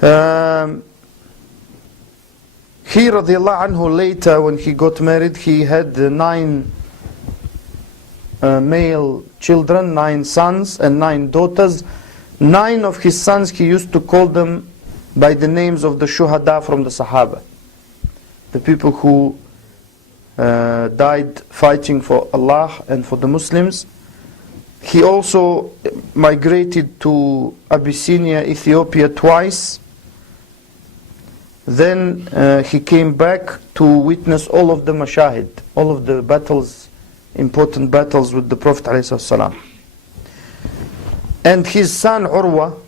He radiallahu anhu later, when he got married, he had 9 male children, 9 sons and 9 daughters. 9 of his sons, he used to call them by the names of the shuhada from the Sahaba, the people who died fighting for Allah and for the Muslims. He also migrated to Abyssinia, Ethiopia twice. Then he came back to witness all of the mashahid, all of the battles, important battles with the Prophet ﷺ. And his son Urwa,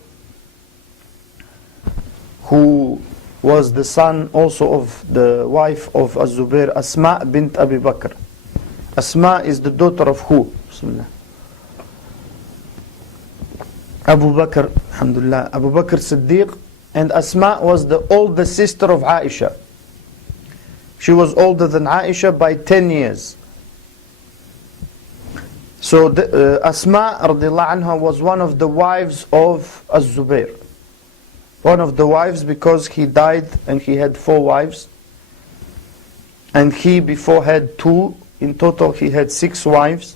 who was the son also of the wife of Az-Zubair, Asma bint Abi Bakr. Asma is the daughter of who? Bismillah. Abu Bakr, alhamdulillah, Abu Bakr Siddiq. And Asma was the older sister of Aisha. She was older than Aisha by 10 years. So Asma radiallahu anha was one of the wives of Az-Zubair. One of the wives, because he died and he had 4 wives. And he before had 2. In total he had 6 wives.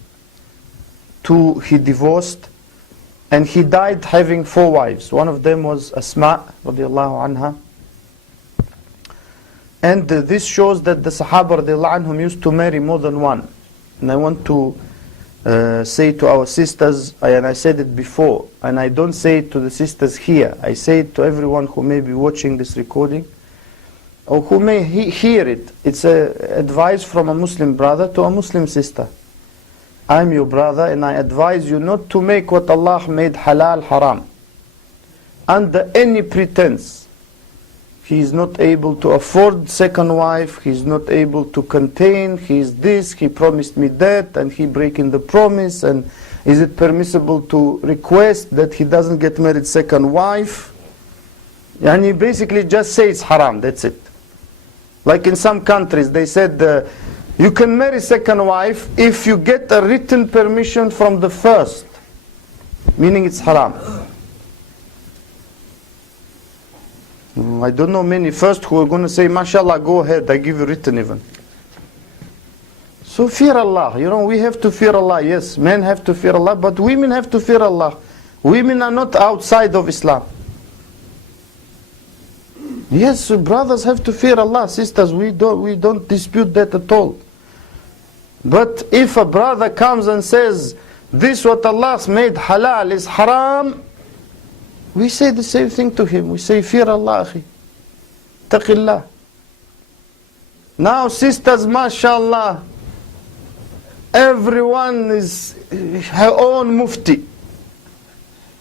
2 he divorced. And he died having 4 wives. One of them was Asma radiallahu anha. And this shows that the Sahaba radiallahu anhum used to marry more than one. And I want to say to our sisters, and I said it before, and I don't say it to the sisters here, I say it to everyone who may be watching this recording, or who may hear it. It's an advice from a Muslim brother to a Muslim sister. I'm your brother and I advise you not to make what Allah made halal haram. Under any pretense. He is not able to afford second wife, he is not able to contain, he is this, he promised me that, and he breaking the promise, and is it permissible to request that he doesn't get married second wife? And he basically just say it's haram, that's it. Like in some countries they said, you can marry second wife if you get a written permission from the first, meaning it's haram. I don't know many first who are going to say, mashallah, go ahead, I give you written even. So fear Allah, we have to fear Allah. Yes, men have to fear Allah, but women have to fear Allah. Women are not outside of Islam. Yes, brothers have to fear Allah, sisters, we don't dispute that at all. But if a brother comes and says, this what Allah made halal is haram, we say the same thing to him. We say, fear Allah, akhi. Taqillah. Now sisters, mashallah, everyone is her own mufti.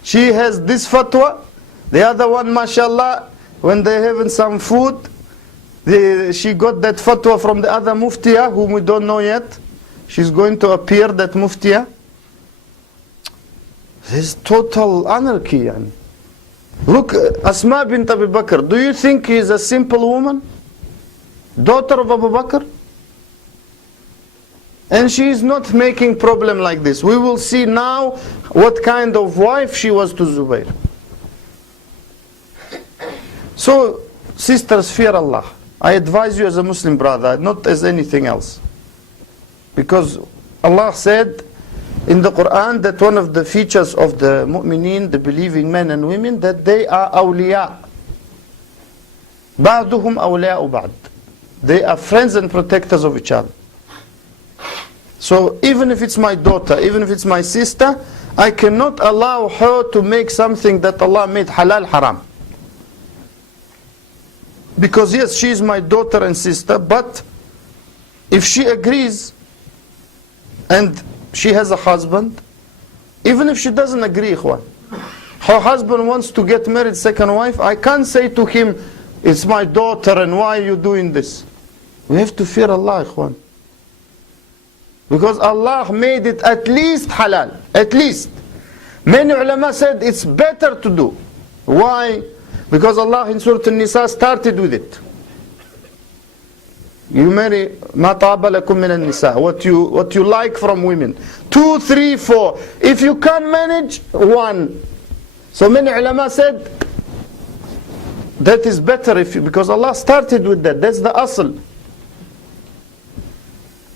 She has this fatwa, the other one, mashallah, when they're having some food, she got that fatwa from the other muftiya, whom we don't know yet. She's going to appear, that muftiya. This is total anarchy. Yani. Look, Asma bint Abi Bakr, do you think he is a simple woman? Daughter of Abu Bakr? And she is not making problem like this. We will see now what kind of wife she was to Zubayr. So, sisters, fear Allah. I advise you as a Muslim brother, not as anything else. Because Allah said in the Quran that one of the features of the mu'mineen, the believing men and women, that they are awliya. Ba'duhum awliya'u ba'd. They are friends and protectors of each other. So even if it's my daughter, even if it's my sister, I cannot allow her to make something that Allah made halal haram. Because yes, she is my daughter and sister, but if she agrees and she has a husband, even if she doesn't agree, ikhwan, her husband wants to get married second wife, I can't say to him, it's my daughter and why are you doing this? We have to fear Allah, ikhwan. Because Allah made it at least halal, at least. Many ulama said it's better to do. Why? Because Allah in Surah An-Nisa started with it. You marry مَا طَابَ لَكُم مِّنَ النِّسَاءِ, what you like from women. 2, 3, 4. If you can't manage, 1. So many ulama said, that is better if you, because Allah started with that. That's the asl.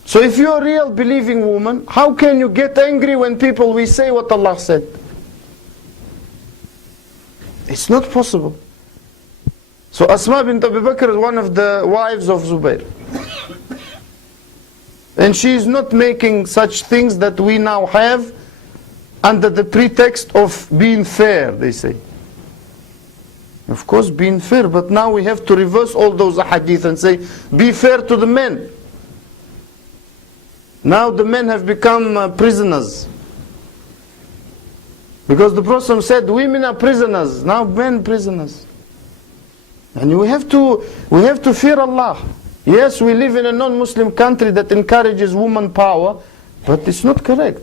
So if you're a real believing woman, how can you get angry when people will say what Allah said? It's not possible. So Asma bint Abu Bakr is one of the wives of Zubayr. And she is not making such things that we now have under the pretext of being fair, they say. Of course, being fair, but now we have to reverse all those hadith and say, be fair to the men. Now the men have become prisoners. Because the Prophet said, women are prisoners, now men prisoners. And we have to fear Allah. Yes, we live in a non-Muslim country that encourages woman power, but it's not correct.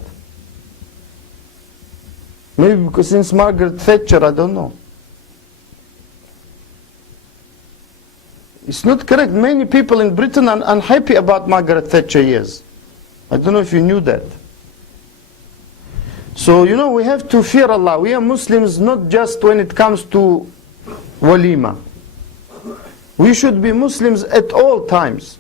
Maybe because since Margaret Thatcher, I don't know. It's not correct. Many people in Britain are unhappy about Margaret Thatcher years. I don't know if you knew that. So, we have to fear Allah. We are Muslims not just when it comes to walima. We should be Muslims at all times.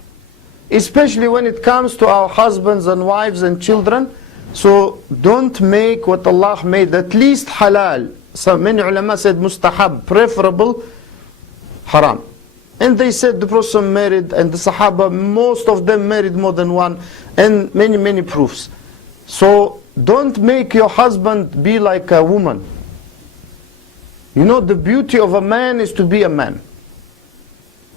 Especially when it comes to our husbands and wives and children. So don't make what Allah made, at least halal. So many ulama said mustahab, preferable, haram. And they said the Prophet married, and the Sahaba, most of them married more than one, and many proofs. So don't make your husband be like a woman. The beauty of a man is to be a man.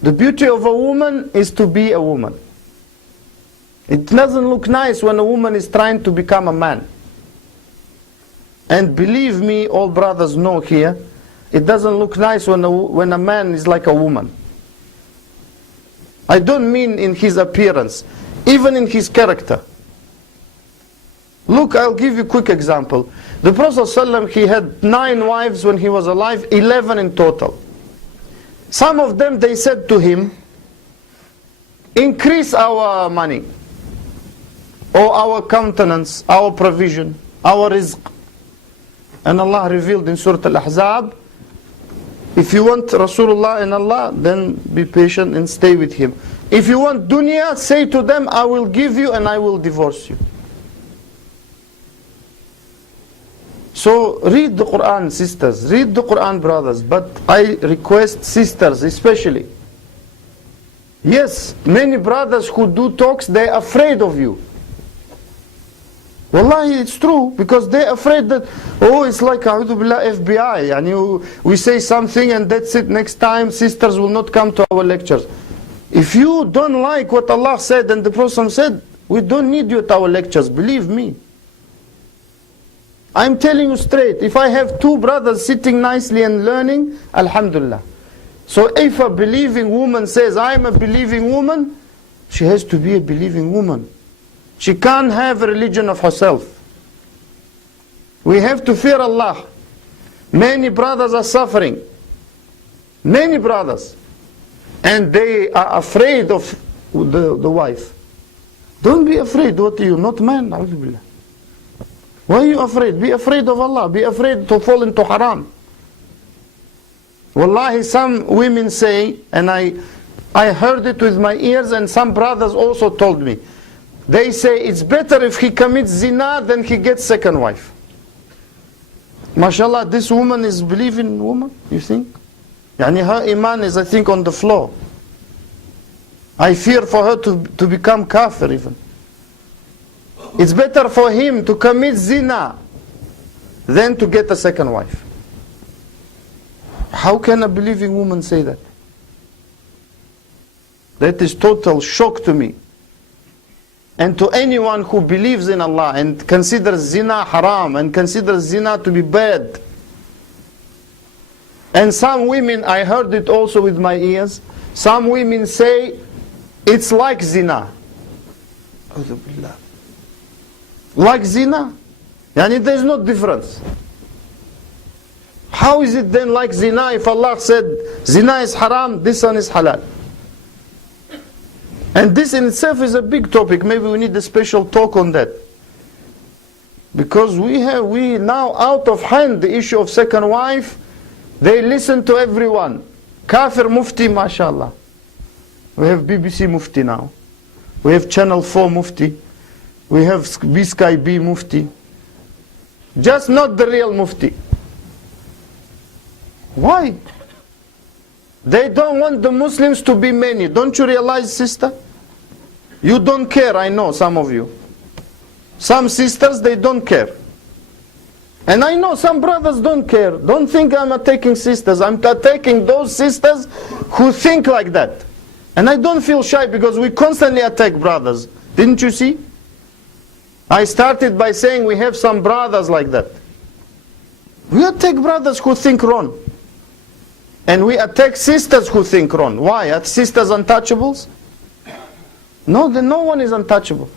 The beauty of a woman is to be a woman. It doesn't look nice when a woman is trying to become a man. And believe me, all brothers know here, it doesn't look nice when a man is like a woman. I don't mean in his appearance, even in his character. Look, I'll give you a quick example. The Prophet ﷺ, he had 9 wives when he was alive, 11 in total. Some of them, they said to him, increase our money, or our countenance, our provision, our rizq. And Allah revealed in Surah Al-Ahzab, if you want Rasulullah and Allah, then be patient and stay with him. If you want dunya, say to them, I will give you and I will divorce you. So read the Quran, sisters, read the Quran, brothers, but I request sisters especially. Yes, many brothers who do talks, they're afraid of you. Wallahi, it's true, because they're afraid that, it's like A'udhu Billah FBI, and we say something and that's it, next time sisters will not come to our lectures. If you don't like what Allah said and the Prophet said, we don't need you at our lectures, believe me. I'm telling you straight, if I have 2 brothers sitting nicely and learning, alhamdulillah. So if a believing woman says, I'm a believing woman, she has to be a believing woman. She can't have a religion of herself. We have to fear Allah. Many brothers are suffering. Many brothers. And they are afraid of the wife. Don't be afraid. What are you? Not man. Why are you afraid? Be afraid of Allah. Be afraid to fall into haram. Wallahi, some women say, and I heard it with my ears, and some brothers also told me, they say it's better if he commits zina than he gets second wife. MashaAllah, this woman is believing woman, you think? Yani her iman is, I think, on the floor. I fear for her to become kafir even. It's better for him to commit zina than to get a second wife. How can a believing woman say that? That is total shock to me. And to anyone who believes in Allah and considers zina haram and considers zina to be bad. And some women, I heard it also with my ears, some women say it's like zina. Like zina? Yani there is no difference. How is it then like zina if Allah said zina is haram, this one is halal? And this in itself is a big topic. Maybe we need a special talk on that. Because we now out of hand the issue of second wife. They listen to everyone. Kafir Mufti, mashallah. We have BBC Mufti now. We have Channel 4 Mufti. We have B-Sky B Mufti. Just not the real Mufti. Why? They don't want the Muslims to be many. Don't you realize, sister? You don't care, I know, some of you. Some sisters, they don't care. And I know some brothers don't care. Don't think I'm attacking sisters. I'm attacking those sisters who think like that. And I don't feel shy because we constantly attack brothers. Didn't you see? I started by saying we have some brothers like that. We attack brothers who think wrong. And we attack sisters who think wrong. Why? Are sisters untouchables? No, no one is untouchable.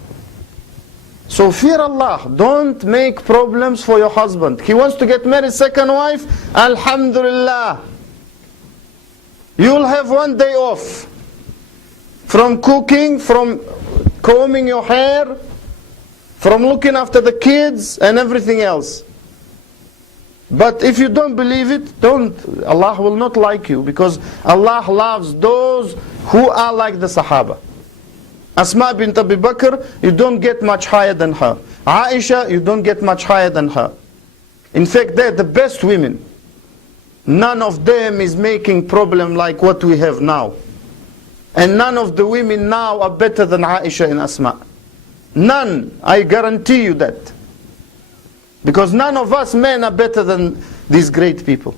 So fear Allah. Don't make problems for your husband. He wants to get married, second wife. Alhamdulillah. You'll have one day off. From cooking, from combing your hair, from looking after the kids and everything else. But if you don't believe it, don't. Allah will not like you, because Allah loves those who are like the Sahaba. Asma bint Abi Bakr, you don't get much higher than her. Aisha, you don't get much higher than her. In fact, they're the best women. None of them is making problem like what we have now. And none of the women now are better than Aisha and Asma. None, I guarantee you that. Because none of us men are better than these great people.